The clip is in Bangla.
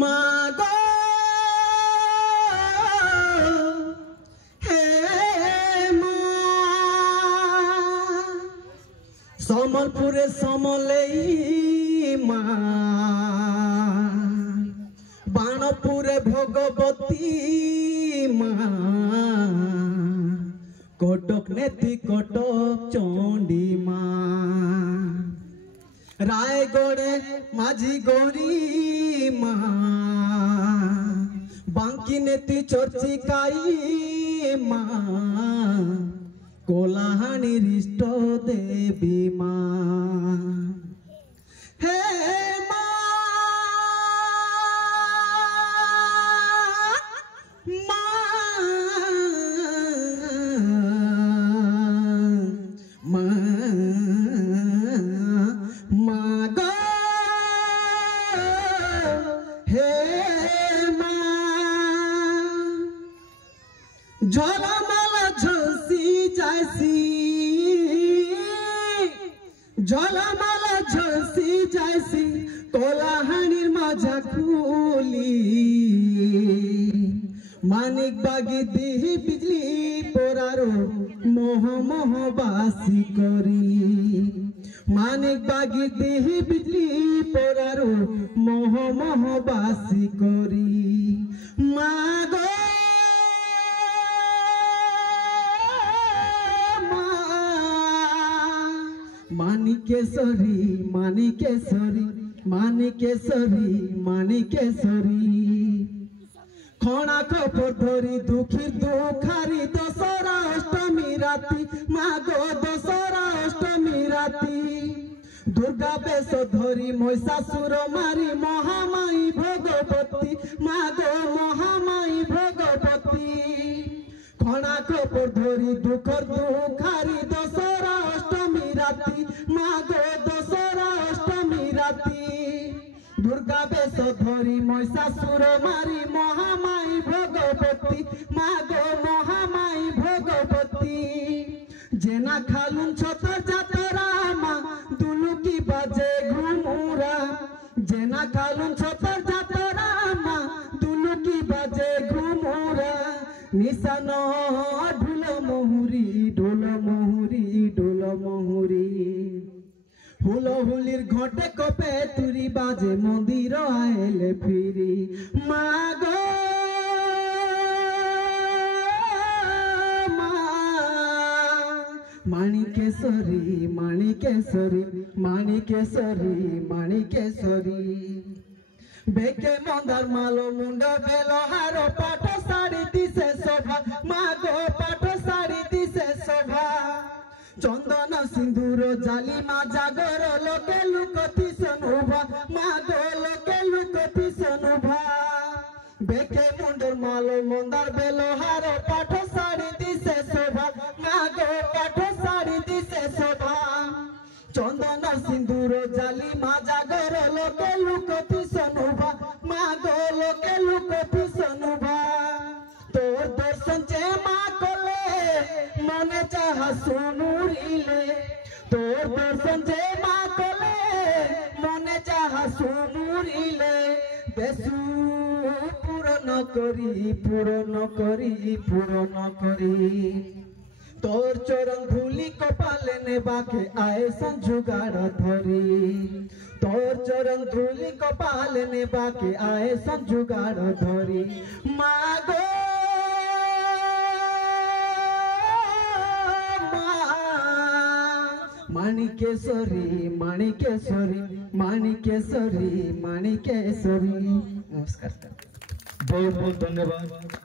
মাগো হে মা সমলপুরে সমলেই মা বাণপুরে ভগবতী মা কটক নেতি কটক চণ্ডী মা রায়গড়ে মাঝি গৌরী মা বাঙ্কি নেতি চর্চিকাই মা কোলাহানির ইষ্ট দেবী মা হে মা মা মা মাগো হে মা ঝলমল ঝলসি যাইসি ঝলমল ঝলসি যাইসি কোলাহানির মাজা খুলি মানিক বাগি দিহি বিজলি পোরারো মোহ মোহ বাসি করি মানিক বাগি দিহি বিজলি পোরারো মোহ মোহ বাসি করি মাগো মানিকেশ্বরী মানিকেশ্বরী মানিকেশ্বরী মানিকেশ্বরী খনা খপর ধরি দুঃখী দুঃখারি দশরা অষ্টমী রাতি মাগো দশরা অষ্টমী রাতি দুর্গা বেশ ধরি মহিষাসুর মারি মহামাই ভগবতী মাগো মহামাই ভগবতী খনা খপর ধরি দুঃখর দুঃখারি দশরা অষ্টমী রাতি মাগো দশরা অষ্টমী রাতি দুর্গা বেশ ধরি মহিষাসুর মারি মহামাই ভগবতী মাগো মহামাই ভগবতী জেনা খালুন ছতর যাতরা মা দুলুকি বাজে ঘুমুরা জেনা খালুন ছতর যাতরা মা দুলুকি বাজে ঘুমুরা নিশান ঢোল মহুরি ঢোল মহুরি ঢোল মহুরি হুলহুলির ঘটে কপে তুরি বাজে মন্দির আইলে ফিরি মাগো মা মানিকেশ্বরী মানিকেশ্বরী মানিকেশ্বরী মানিকেশ্বরী বেকে মন্দার মালো মুন্ড বেলো হারো পাঠ শাড়ি দিছে শোভা মাগো পাঠ শাড়ি দিছে শোভা চন্দন সিন্দুর জালি মা জাগর লোকে লুকতি সনুভা মাগো লোকে লুকতি সনুভা বেকে মুন্ডর মালো মন্দার বেলো হারো পাঠ শাড়ি দিছে শোভা মাগো পাঠ শাড়ি দিছে শোভা চন্দন সিন্দুর জালি মা জাগর লোকে লুকতি সনুভা মাগো লোকে লুকতি সনুভা তোর দর্শন চে মা কলে মনে চাহা সুনুরিলে তোর দর্শন চে মা কলে মনে চাহা সুনুরিলে বেসু পূরণ করি পূরণ করি পূরণ করি তোর চরণ ধুলি কপালে নেবাকে আয়ে সংযুগাড় ধরি তোর চরণ ধুলি কপালে নেবাকে আয়ে সংযুগাড় ধরি মাগো মানিকেশ্বরী মানিকেশ্বরী মানিকেশ্বরী মানিকেশ্বরী। নমস্কার, बहुत बहुत धन्यवाद।